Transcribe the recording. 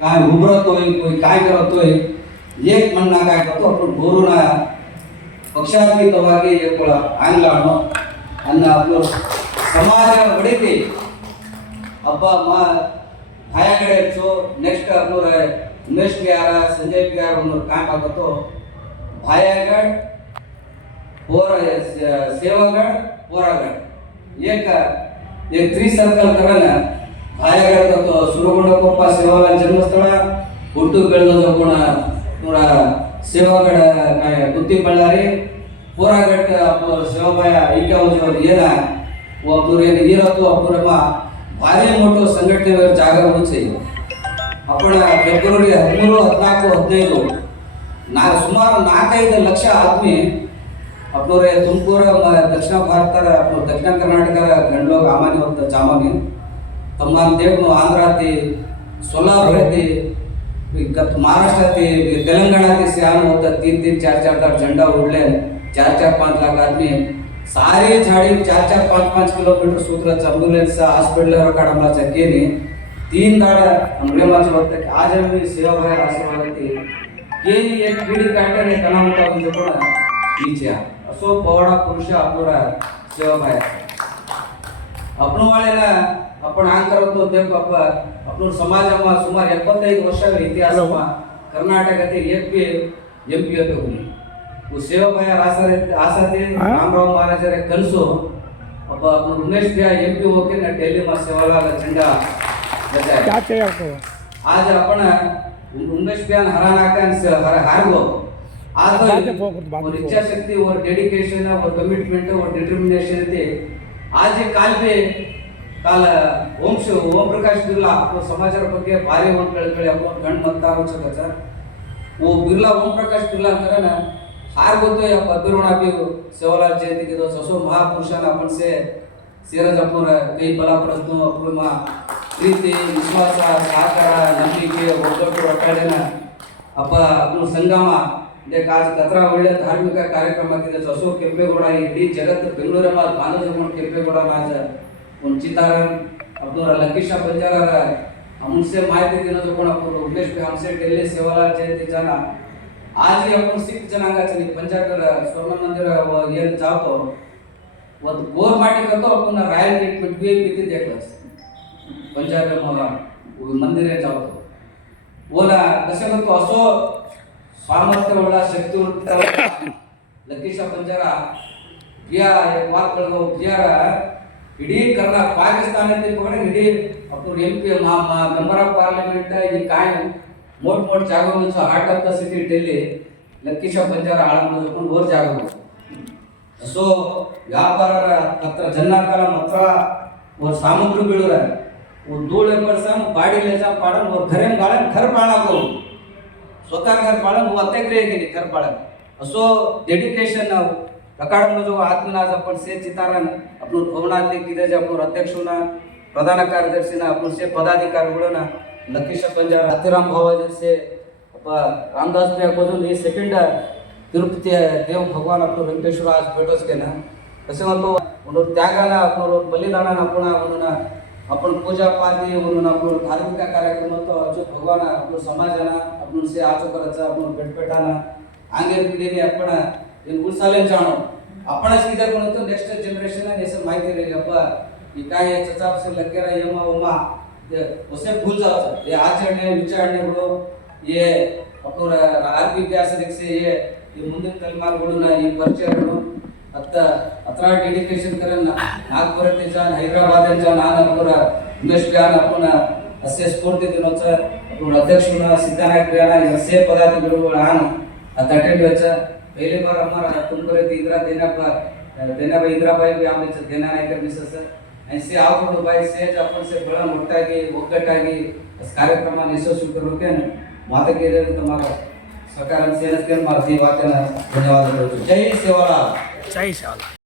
કાંઈ ઉભરતો હોય કોઈ કાંઈ કરતો હોય ಏಕ್ ಮಣ್ಣ ಹಾಕಾಕತ್ತು ಅಪ್ಪ ಗೋರುನ ಪಕ್ಷಾತೀತವಾಗಿ ಏರ್ಕೊಳ ಆಂಗ್ಲಾಣು. ಅನ್ನ ಅಪ್ಪ ಸಮಾಜ ಹೊಡಿತಿ. ಅಪ್ಪ ಮಾ ಆಯಾ ಕಡೆ ಹೆಚ್ಚು. ನೆಕ್ಸ್ಟ್ ಅಪ್ಪ ಉಮೇಶ್ ಯಾರ ಸಂಜಯ್ ಯಾರ ಒಂದು ಕ್ಯಾಂಪ್ ಹಾಕತ್ತು. ಭಾಯಾಗಡ್, ಹೋರ ಸೇವಾಗಡ್, ಹೋರಾಗಡ್. ಏಕ, ಏಕ್ ತ್ರೀ ಸರ್ಕಲ್ ಕರನ ಆಯಗಡಕ ಸುರಗುಂಡಕೊಪ್ಪ ಸೇವಾಲ ಜನ್ಮಸ್ಥಳ ಹುಟ್ಟು ಬೆಳೆದ ಗುಣ ಕೂಡ ಸೇವಾಗಡ ಗುತ್ತಿ ಬಳ್ಳಾರಿ ಪೂರಾಗಟ್ಟ ಸೇವಾಯ ಈಟವರ ಏನ ಒಬ್ಬರು ಈರತ್ತು ಅಪೂರ್ವ ಭಾರಿ ಮೊಟ್ಟು ಸಂಘಟನೆ ಜಾಗ ಸೇವೆ ಅಪ್ಪಣ ಫೆಬ್ರವರಿ ಹದಿಮೂರು, ಹದಿನಾಲ್ಕು, ಹದಿನೈದು, ನಾ ಸುಮಾರು ನಾಲ್ಕೈದು ಲಕ್ಷ ಆದ್ಮಿ ಅಪ್ಪರೇ ತುಮಕೂರು ದಕ್ಷಿಣ ಭಾರತ ದಕ್ಷಿಣ ಕರ್ನಾಟಕ ಗಂಡೋಗ ಆಮಾನಿ ಮತ್ತು ಚಾಮಾನಿ तमाम देवनो देव आंध्रा ते सोलापूर ते महाराष्ट्र ते तेलंगणा ते सियान होतं तीन तीन चार चार तार झंडा उडले. चार चार पाच लाख आदमी. सारे झाडी चार चार पाच पाच किलोमीटर सूत्र अँब्युलन्स हॉस्पिटल काढायला केली. तीन दाड अंगडेमाचं होतं की आज आम्ही सेवा बाहेर असं वाटते केली एक पिढी काढल्याने तणाव होता म्हणजे पण नीचे असो पवडा पुरुष आपला सेवा बाहेर आपण वाळेला ಅಪ್ಪಣ ಆಂಕರಂತೂ ದೇವಪ್ಪ ಅಪ್ಪನ ಸಮಾಜಮ್ಮ ಸುಮಾರು ಎಪ್ಪತ್ತೈದು ವರ್ಷಗಳ ಇತಿಹಾಸ ಕರ್ನಾಟಕದ M P M P Appu ಸೇವಾಭಾಯ ಆಸರೆ ಆಸತೆ ರಾಮರಾವ್ ಮಹಾರಾಜರ ಕನಸು. ಒಬ್ಬ ಅಪ್ಪನ ಉಮೇಶ್ ಭ್ಯಾ ಎಂ ಪಿ ಹೋಗಿ ನಾ ಡೆಲ್ಲಿ ಮಾ ಸೇವಾಲಾಲ ಜೆಂಡಾ ಆದ ಅಪ್ಪಣ ಉಮೇಶ್ ಭ್ಯಾನ್ ಹರಾನಾಕ ಹರ ಹಾರ್ಗೋ ಆದ ಅವ್ರ ಇಚ್ಛಾಶಕ್ತಿ ಅವ್ರ ಡೆಡಿಕೇಶನ್ ಅವ್ರ ಕಮಿಟ್ಮೆಂಟ್ ಅವ್ರ ಡಿಟರ್ಮಿನೇಷನ್ ಐತಿ ಆಜೆ ಕಾಲ್ಪೆ ಕಾಲ ಓಂಶ ಓಂ ಪ್ರಕಾಶ್ ಬಿರ್ಲಾ ಅವ್ರ ಸಮಾಜರ ಬಗ್ಗೆ ಭಾರಿ ಒಂದು ಕಳ್ಕೊಳ್ಳಿ ಅಪ್ಪ, ಗಂಡು ಮತ ಆಗೋಚಕ ಸರ್. ಓ, ಬಿರ್ಲಾ ಓಂ ಪ್ರಕಾಶ್ ಬಿರ್ಲಾ ಅಂತಾರ ಹಾರ್ ಗೊತ್ತು ಯಾವ ಅಭಿರೋಣ ಬೀವು ಶಿವಲಾಲ್ ಜಯಂತಿಗೆ ಸಸೋ ಮಹಾಪುರುಷನ ಅಪ್ಪಣಸೆ ಸೀರಜ್ ಅಪ್ಪನವರ ಕೈ ಬಲ ಪ್ರಶ್ನ ಅಪ್ರೂಮ ಪ್ರೀತಿ, ವಿಶ್ವಾಸ, ಸಹಕಾರ, ನಂಬಿಕೆ, ಒಗ್ಗಟ್ಟು ಒಟ್ಟಾಡಿನ ಅಪ್ಪ ಅಪ್ಪನ ಸಂಗಮ. ಇದೆ ಕಾಜ್ ಕತ್ರ ಒಳ್ಳೆ ಧಾರ್ಮಿಕ ಕಾರ್ಯಕ್ರಮ ಸಸೋ ಕೆಂಪೇಗೌಡ. ಇಡೀ ಜಗತ್ತು ಬೆಂಗಳೂರಮ್ಮ ಬಾನಜಮೌಂಡ್ ಕೆಂಪೇಗೌಡ ರಾಜ ವಂಚಿತಾರನ್ ಅಬ್ದುಲ್ ಲಕೀಶ್ ಬಂಜಾರ हमसे माहिती देण्याचा कोण आपण रुग्नेश हमसे डेल्ले सेवालाल जयंती जाना आज आपण सिख जनांगाचे पंजाकडे स्वर्ण मंदिर येऊन जातो ಒಂದು ಗೋರ್ ಮಾಡಿಕಂತೂ ಅವನ್ನ royal treatment V I P ಇದ್ದಿದ್ದೆ ಕ್ಲಾಸ್ ಪಂಜಾಬ್ ಮೂಲ ಮಂದಿರ ಜಾವತ್ತು ಓಲ ದಶಕಕ್ಕೂ ಹಸೋ ಸಾಮರ್ಥ್ಯವುಳ್ಳ ಶಕ್ತಿ ಉಂಟ ಲಕ್ಕೀಶ ಪಂಜಾರ ಪ್ರಿಯ ಮಾರ್ಕ್ಗಳು ಪ್ರಿಯರ ಇಡೀ ಕರ್ನ ಪಾಕಿಸ್ತಾನ ಇಡೀ ಅವ್ರು M P member of parliament ಈ ಕಾಯಿ ಮೋಟ್ ಮೋಟ್ ಜಾಗ heart of the city Delhi ಲಕ್ಕೀಶ ಪಂಜಾರ ಆಳಂದ ಓರ್ ಜಾಗ ಸೊ ವ್ಯಾಪಾರರ ಹತ್ರ ಜನ್ನಾಕರ ಮಾತ್ರ ಅವ್ರ ಸಾಮಗ್ರಿ ಬೀಳುರ ಒಂದು ಧೂಳೆ ಬಾಡಿ ಲೇಜ ಪಾಡನ್ ಅವ್ರ ಘರೆ ಬಾಳನ್ ಘರ್ ಸ್ವತಃ ಘರ್ ಬಾಳನ್ ಅತ್ತೆ ಗ್ರೇ ಘರ್ ಬಾಳ ಸೊ ಡೆಡಿಕೇಶನ್ રકાળનો જો હાથના જ આપણું आपण ચિતારાન આપણું ભવનાથી કીધે છે આપણું અધ્યક્ષોના પ્રધાન કાર્યદર્શીના આપણું છે પદાધિકારીઓના લખી શકન જે હાથીરામ ભાવા જે છે રામદાસ ભ્યા કોજુન हे सेकंड तिरुपती देव भगवान आपण व्यंकटेश्वर आज भेटोच केला तसे म्हणतो म्हणून त्यागाला आपण बलिदानाला आपण म्हणून आपण पूजा पाती म्हणून आपण धार्मिक कार्यक्रम होतो अचूक भगवान आपण समाजाला आपण से आचो करायचा आपण भेटपेटाना आंगेर पिढीने आपण దీని గురించి చాను అప్పటి నుంచి ఇదే కొనుక్కు నెక్స్ట్ జనరేషన్ ಮಾಹಿತಿ మాహితి అప్ప ಈ ಕಾಯಿ ಚಚಾಪಿಸಿ ಲಕ್ಕೆರ ಯಮ ಅಮ್ಮ ಹೊಸ ಭೂಲ್ ಸಾವಸ ಈ ಆಚರಣೆ, ವಿಚಾರಣೆಗಳು ಏ ಅಪ್ಪರ ಆರ್ಪಿ ಗ್ಯಾಸ್ ರೀಕ್ಷೆ ಏ ಈ ಮುಂದಿನ ತಲೆಮಾರುಗಳು ತಲೆಮಾರುಗಳನ್ನ ಈ ಪರಿಚಯಗಳು. ಅತ್ತ ಅತ್ರ ಡೆಡಿಕೇಶನ್ ಕರನ್ನ ನಾಗ್ಪುರ ಜಾನ್ ಹೈದರಾಬಾದ್ ಜಾನ್ ನಾನು ಅಪ್ಪರ ಉಮೇಶ್ ಬ್ಯಾನ್ ಅಪ್ಪನ ಹಸ್ಯ ಸ್ಫೂರ್ತಿ ದಿನೋತ್ಸವ ಅಪ್ಪನ ಅಧ್ಯಕ್ಷನ ಸಿದ್ದನಾಯಕ ಬ್ಯಾನ ಹಸ್ಯ ಪದಾರ್ಥಗಳು ನಾನು ಅತ್ತ ಅಟೆಂಡ್ ವೆಚ್ಚ पहले बार हमारा तुमको इंदिरा देना पर देना भाई इंदिरा भाई भी आम देना नहीं कर मिसस ऐसे आगो भाई सेज अपन से बड़ा मोटा की ಒಗ್ಗಟ್ಟಾಗಿ ಕಾರ್ಯಕ್ರಮ ಯಶಸ್ವಿಗೊಳಿಸೋಕೆ ಮಾತಕ್ಕೆ ತಮ್ಮ ಸಹಕಾರ ಸೇರಿಸ್ಕೊಂಡು ಮಾಡ್ತೀವಿ ವಾಕ್ಯನ ಧನ್ಯವಾದಗಳು ಜೈ ಸೇವಾಲ ಜೈ ಸೇವಾಲ